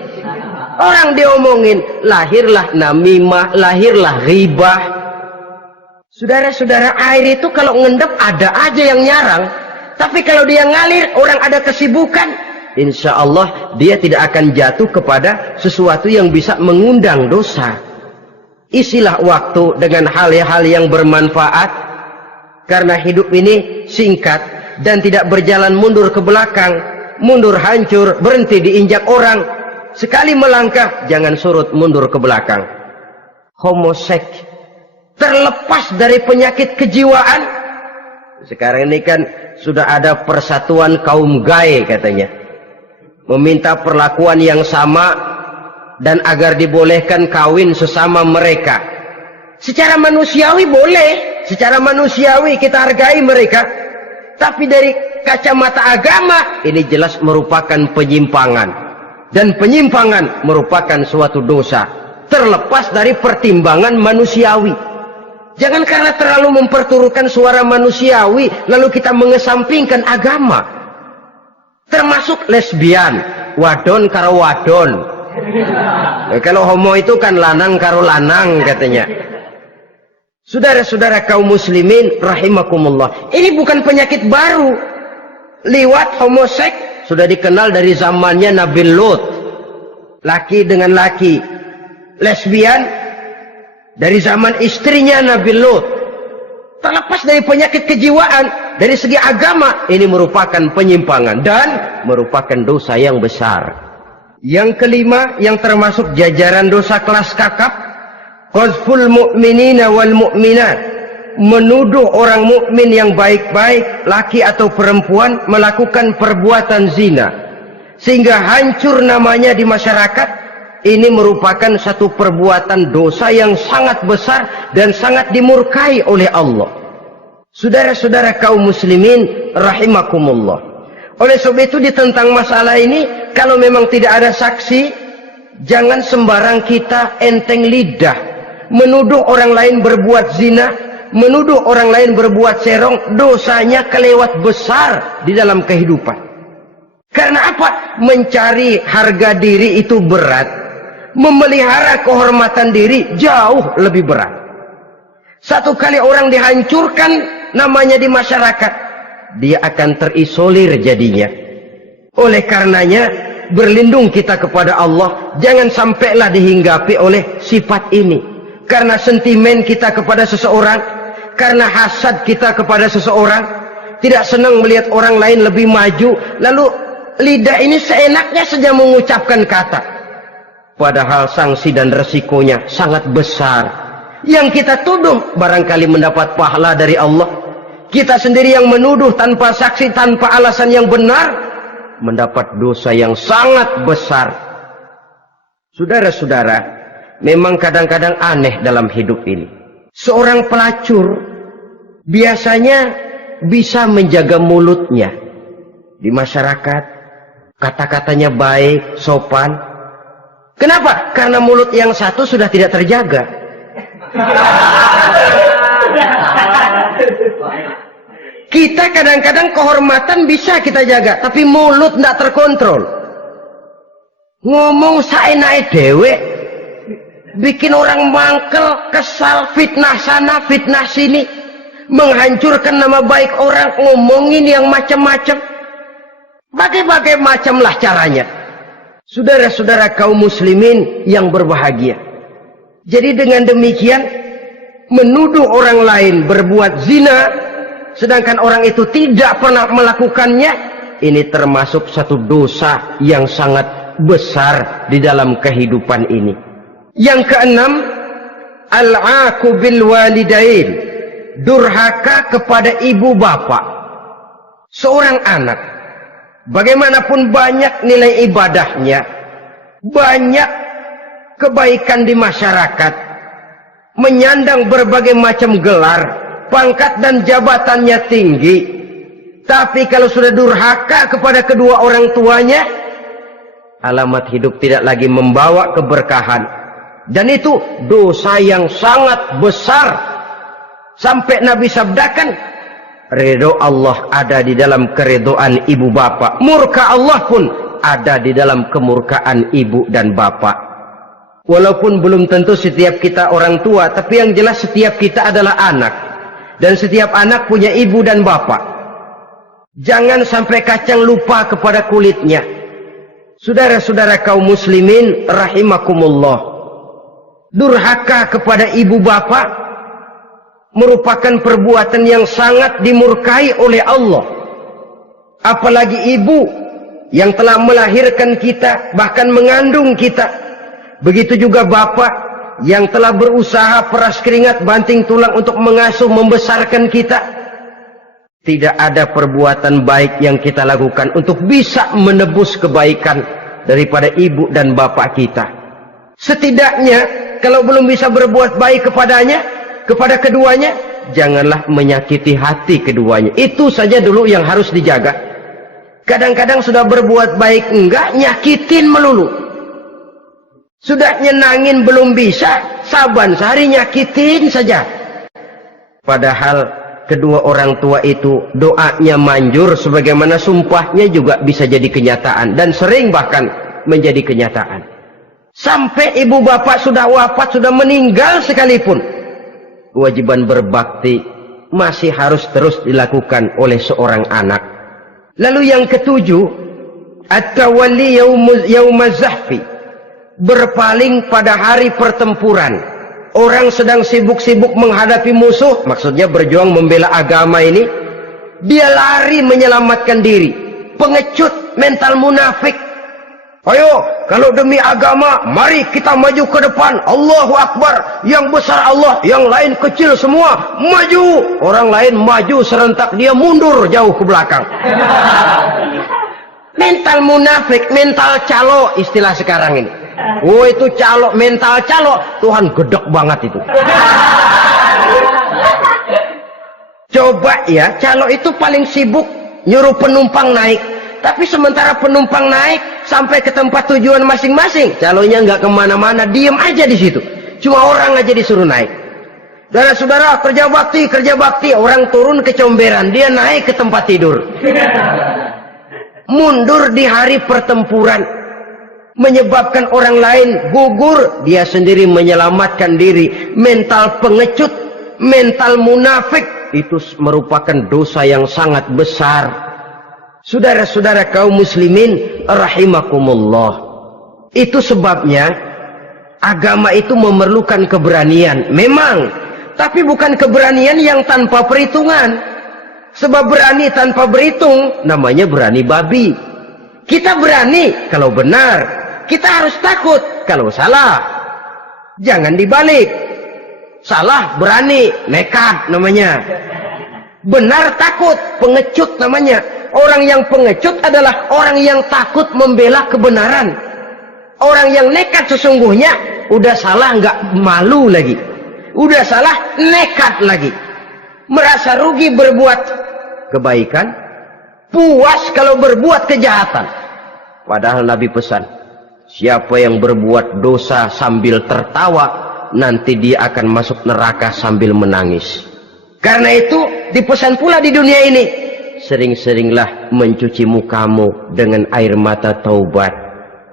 orang diomongin, lahirlah namimah, lahirlah ghibah. Saudara-saudara, air itu kalau ngendap ada aja yang nyarang, tapi kalau dia ngalir, orang ada kesibukan, insya Allah dia tidak akan jatuh kepada sesuatu yang bisa mengundang dosa. Isilah waktu dengan hal-hal yang bermanfaat, karena hidup ini singkat dan tidak berjalan mundur ke belakang, mundur hancur, berhenti diinjak orang. Sekali melangkah, jangan surut mundur ke belakang. Homoseks terlepas dari penyakit kejiwaan. Sekarang ini kan sudah ada persatuan kaum gay katanya, meminta perlakuan yang sama dan agar dibolehkan kawin sesama mereka. Secara manusiawi boleh, secara manusiawi kita hargai mereka, tapi dari kacamata agama ini jelas merupakan penyimpangan, dan penyimpangan merupakan suatu dosa terlepas dari pertimbangan manusiawi. Jangan karena terlalu memperturutkan suara manusiawi lalu kita mengesampingkan agama. Termasuk lesbian, wadon karo wadon. Kalau homo itu kan lanang karo lanang katanya. Saudara-saudara kaum muslimin rahimakumullah, ini bukan penyakit baru. Liwat, homoseks sudah dikenal dari zamannya Nabi Lut, laki dengan laki. Lesbian dari zaman istrinya Nabi Lut. Terlepas dari penyakit kejiwaan, dari segi agama ini merupakan penyimpangan dan merupakan dosa yang besar. Yang kelima, yang termasuk jajaran dosa kelas kakap, qazful mu'minina wal mu'minat, menuduh orang mukmin yang baik-baik, laki atau perempuan, melakukan perbuatan zina sehingga hancur namanya di masyarakat. Ini merupakan satu perbuatan dosa yang sangat besar dan sangat dimurkai oleh Allah. Saudara-saudara kaum muslimin rahimakumullah, oleh sebab itu tentang masalah ini, kalau memang tidak ada saksi, jangan sembarang kita enteng lidah menuduh orang lain berbuat zina, menuduh orang lain berbuat serong. Dosanya kelewat besar di dalam kehidupan. Karena apa? Mencari harga diri itu berat, memelihara kehormatan diri jauh lebih berat. Satu kali orang dihancurkan namanya di masyarakat, dia akan terisolir jadinya. Oleh karenanya, berlindung kita kepada Allah, jangan sampailah dihinggapi oleh sifat ini. Karena sentimen kita kepada seseorang, karena hasad kita kepada seseorang, tidak senang melihat orang lain lebih maju, lalu lidah ini seenaknya saja mengucapkan kata, padahal sanksi dan resikonya sangat besar. Yang kita tuduh barangkali mendapat pahala dari Allah, kita sendiri yang menuduh tanpa saksi, tanpa alasan yang benar, mendapat dosa yang sangat besar. Saudara-saudara, memang kadang-kadang aneh dalam hidup ini. Seorang pelacur biasanya bisa menjaga mulutnya di masyarakat, kata-katanya baik, sopan. Kenapa? Karena mulut yang satu sudah tidak terjaga. Kita kadang-kadang kehormatan bisa kita jaga, tapi mulut tidak terkontrol. Ngomong saenake dewe, bikin orang mangkel, kesal, fitnah sana, fitnah sini, menghancurkan nama baik orang, ngomongin yang macam-macam. Bagai-bagai macamlah caranya. Saudara-saudara kaum muslimin yang berbahagia. Jadi dengan demikian, menuduh orang lain berbuat zina, sedangkan orang itu tidak pernah melakukannya, ini termasuk satu dosa yang sangat besar di dalam kehidupan ini. Yang keenam, al-'aqu bil walidain, durhaka kepada ibu bapak. Seorang anak, bagaimanapun banyak nilai ibadahnya, banyak kebaikan di masyarakat, menyandang berbagai macam gelar, pangkat dan jabatannya tinggi, tapi kalau sudah durhaka kepada kedua orang tuanya, alamat hidup tidak lagi membawa keberkahan, dan itu dosa yang sangat besar. Sampai Nabi sabdakan, ridho Allah ada di dalam keridhaan ibu bapak, murka Allah pun ada di dalam kemurkaan ibu dan bapak. Walaupun belum tentu setiap kita orang tua, tapi yang jelas setiap kita adalah anak, dan setiap anak punya ibu dan bapak. Jangan sampai kacang lupa kepada kulitnya. Saudara-saudara kaum muslimin rahimakumullah, durhaka kepada ibu bapak merupakan perbuatan yang sangat dimurkai oleh Allah. Apalagi ibu yang telah melahirkan kita, bahkan mengandung kita. Begitu juga bapak yang telah berusaha peras keringat banting tulang untuk mengasuh membesarkan kita. Tidak ada perbuatan baik yang kita lakukan untuk bisa menebus kebaikan daripada ibu dan bapak kita. Setidaknya kalau belum bisa berbuat baik kepadanya, kepada keduanya, janganlah menyakiti hati keduanya. Itu saja dulu yang harus dijaga. Kadang-kadang sudah berbuat baik enggak, nyakitin melulu. Sudah nyenangin belum bisa, saban sehari nyakitin saja. Padahal kedua orang tua itu doanya manjur, sebagaimana sumpahnya juga bisa jadi kenyataan, dan sering bahkan menjadi kenyataan. Sampai ibu bapak sudah wafat, sudah meninggal sekalipun, kewajiban berbakti masih harus terus dilakukan oleh seorang anak. Lalu yang ketujuh, at-tawalli yaumaz zahfi, berpaling pada hari pertempuran. Orang sedang sibuk-sibuk menghadapi musuh, maksudnya berjuang membela agama ini, dia lari menyelamatkan diri. Pengecut, mental munafik. Ayo, kalau demi agama, mari kita maju ke depan. Allahu Akbar. Yang besar Allah, yang lain kecil semua. Maju. Orang lain maju serentak, dia mundur jauh ke belakang. Mental munafik, mental calo istilah sekarang ini. Oh, itu calo, mental calo. Tuhan gedek banget itu. Coba ya, calo itu paling sibuk nyuruh penumpang naik. Tapi sementara penumpang naik sampai ke tempat tujuan masing-masing, calonya nggak kemana-mana, diem aja di situ. Cuma orang aja disuruh naik. Saudara-saudara, kerja bakti, orang turun ke comberan, dia naik ke tempat tidur. Mundur di hari pertempuran, menyebabkan orang lain gugur, dia sendiri menyelamatkan diri. Mental pengecut, mental munafik, itu merupakan dosa yang sangat besar. Saudara-saudara kaum muslimin rahimakumullah, itu sebabnya agama itu memerlukan keberanian memang, tapi bukan keberanian yang tanpa perhitungan. Sebab berani tanpa berhitung namanya berani babi. Kita berani kalau benar, kita harus takut kalau salah. Jangan dibalik, salah berani, nekat namanya. Benar takut, pengecut namanya. Orang yang pengecut adalah orang yang takut membela kebenaran. Orang yang nekat sesungguhnya udah salah nggak malu lagi, udah salah nekat lagi, merasa rugi berbuat kebaikan, puas kalau berbuat kejahatan. Padahal Nabi pesan, siapa yang berbuat dosa sambil tertawa, nanti dia akan masuk neraka sambil menangis. Karena itu dipesan pula di dunia ini, sering-seringlah mencuci mukamu dengan air mata taubat,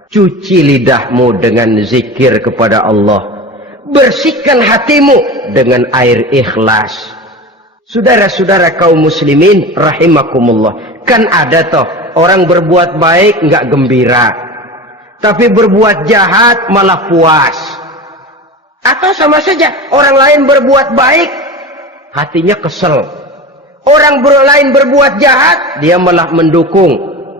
cuci lidahmu dengan zikir kepada Allah, bersihkan hatimu dengan air ikhlas. Saudara-saudara kaum muslimin rahimakumullah, kan ada toh orang berbuat baik nggak gembira, tapi berbuat jahat malah puas. Atau sama saja, orang lain berbuat baik hatinya kesel, orang lain berbuat jahat dia malah mendukung,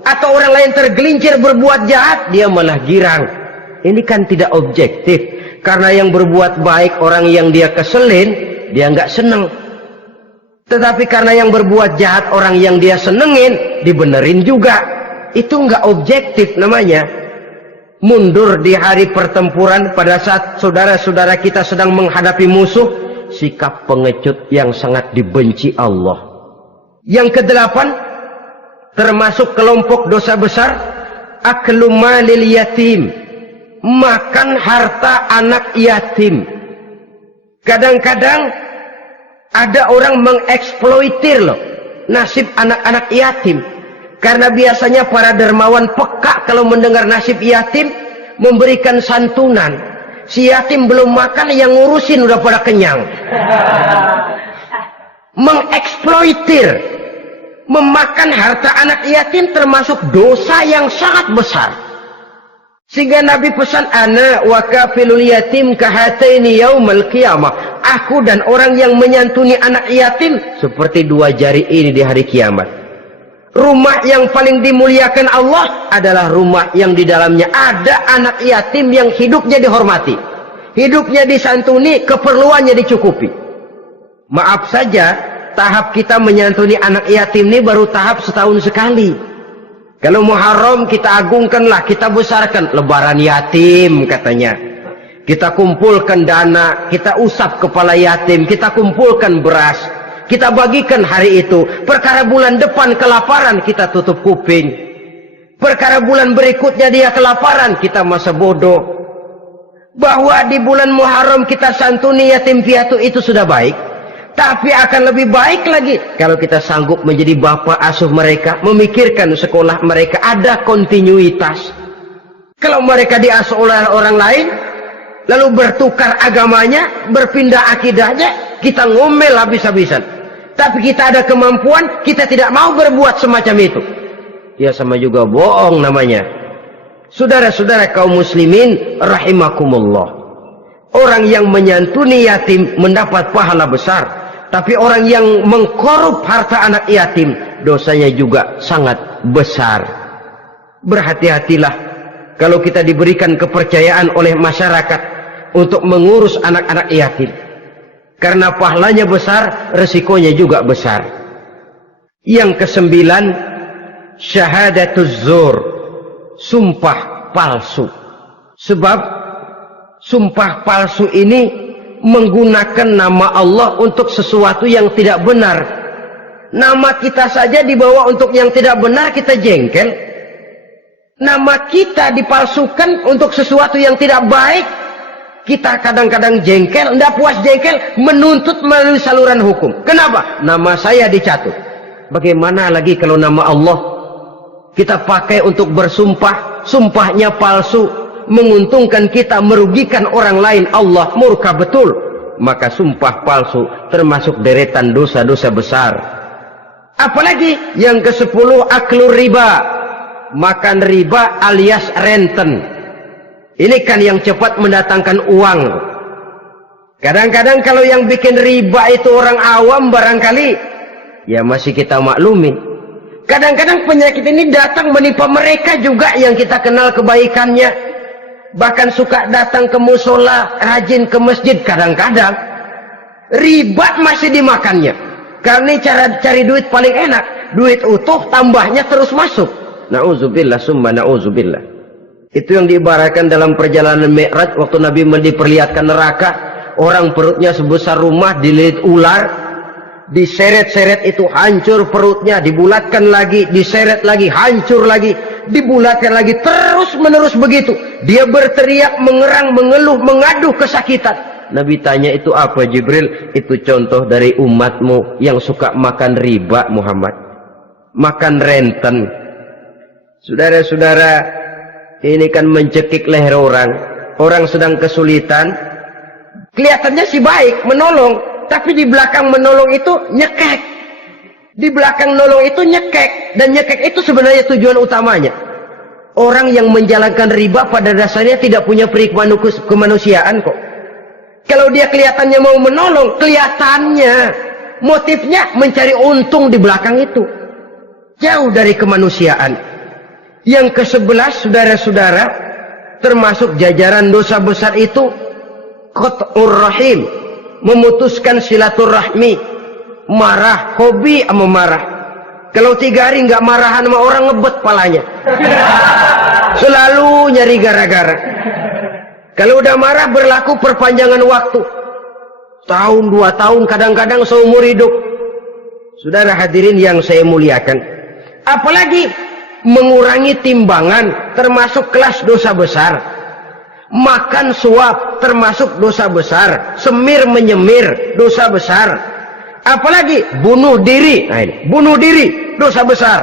atau orang lain tergelincir berbuat jahat dia malah girang. Ini kan tidak objektif, karena yang berbuat baik orang yang dia keselin dia nggak seneng, tetapi karena yang berbuat jahat orang yang dia senengin dibenerin juga. Itu nggak objektif namanya. Mundur di hari pertempuran pada saat saudara-saudara kita sedang menghadapi musuh, sikap pengecut yang sangat dibenci Allah. Yang kedelapan, termasuk kelompok dosa besar, aklu malil yatim, makan harta anak yatim. Kadang-kadang ada orang mengeksploitir loh nasib anak-anak yatim, karena biasanya para dermawan peka kalau mendengar nasib yatim, memberikan santunan. Si yatim belum makan, yang ngurusin udah pada kenyang. Mengeksploitir, memakan harta anak yatim termasuk dosa yang sangat besar. Sehingga Nabi pesan, ana wa kafilul yatim kahataini yaumal qiyamah. Aku dan orang yang menyantuni anak yatim seperti dua jari ini di hari kiamat. Rumah yang paling dimuliakan Allah adalah rumah yang di dalamnya ada anak yatim yang hidupnya dihormati, hidupnya disantuni, keperluannya dicukupi. Maaf saja, tahap kita menyantuni anak yatim ini baru tahap setahun sekali. Kalau Muharram kita agungkanlah, kita besarkan. Lebaran yatim katanya, kita kumpulkan dana, kita usap kepala yatim, kita kumpulkan beras, kita bagikan hari itu. Perkara bulan depan kelaparan, kita tutup kuping. Perkara bulan berikutnya dia kelaparan, kita masa bodoh. Bahwa di bulan Muharram kita santuni yatim piatu itu sudah baik, tapi akan lebih baik lagi kalau kita sanggup menjadi bapak asuh mereka, memikirkan sekolah mereka, ada kontinuitas. Kalau mereka diasuh oleh orang lain, lalu bertukar agamanya, berpindah akidahnya, kita ngomel habis-habisan. Tapi kita ada kemampuan, kita tidak mau berbuat semacam itu. Ya sama juga bohong namanya. Saudara-saudara kaum muslimin rahimakumullah. Orang yang menyantuni yatim mendapat pahala besar. Tapi orang yang mengkorup harta anak yatim, dosanya juga sangat besar. Berhati-hatilah kalau kita diberikan kepercayaan oleh masyarakat untuk mengurus anak-anak yatim. Karena pahalanya besar, resikonya juga besar. Yang kesembilan, syahadatuz zur, sumpah palsu. Sebab sumpah palsu ini menggunakan nama Allah untuk sesuatu yang tidak benar. Nama kita saja dibawa untuk yang tidak benar, kita jengkel. Nama kita dipalsukan untuk sesuatu yang tidak baik, kita kadang-kadang jengkel, tidak puas jengkel, menuntut melalui saluran hukum. Kenapa? Nama saya dicatut. Bagaimana lagi kalau nama Allah kita pakai untuk bersumpah, sumpahnya palsu, menguntungkan kita, merugikan orang lain, Allah murka betul. Maka sumpah palsu termasuk deretan dosa-dosa besar. Apalagi yang ke-10, aklur riba, makan riba alias renten. Ini kan yang cepat mendatangkan uang. Kadang-kadang kalau yang bikin riba itu orang awam barangkali, ya masih kita maklumi. Kadang-kadang penyakit ini datang menimpa mereka juga yang kita kenal kebaikannya. Bahkan suka datang ke musola, rajin ke masjid. Kadang-kadang riba masih dimakannya. Karena cara cari duit paling enak. Duit utuh, tambahnya terus masuk. Na'udzubillah summa na'udzubillah. Itu yang diibaratkan dalam perjalanan Mi'raj waktu Nabi diperlihatkan neraka. Orang perutnya sebesar rumah dililit ular, diseret-seret itu hancur perutnya, dibulatkan lagi, diseret lagi, hancur lagi, dibulatkan lagi, terus menerus begitu. Dia berteriak, mengerang, mengeluh, mengaduh kesakitan. Nabi tanya, itu apa Jibril? Itu contoh dari umatmu yang suka makan riba Muhammad, makan renten. Saudara-saudara, ini kan mencekik leher orang. Orang sedang kesulitan, kelihatannya si baik, menolong, tapi di belakang menolong itu nyekek. Di belakang nolong itu nyekek, dan nyekek itu sebenarnya tujuan utamanya. Orang yang menjalankan riba pada dasarnya tidak punya perikma kemanusiaan kok. Kalau dia kelihatannya mau menolong, kelihatannya motifnya mencari untung di belakang itu. Jauh dari kemanusiaan. Yang ke-11, saudara-saudara, termasuk jajaran dosa besar itu qat'ur rahim, memutuskan silaturahmi. Marah, hobi sama marah. Kalau 3 hari nggak marahan sama orang, ngebet palanya. Selalu nyari gara-gara. Kalau udah marah berlaku perpanjangan waktu. Tahun, 2 tahun, kadang-kadang seumur hidup. Saudara hadirin yang saya muliakan. Apalagi mengurangi timbangan termasuk kelas dosa besar. Makan suap termasuk dosa besar. Semir menyemir dosa besar. Apalagi bunuh diri. Nah ini, bunuh diri dosa besar.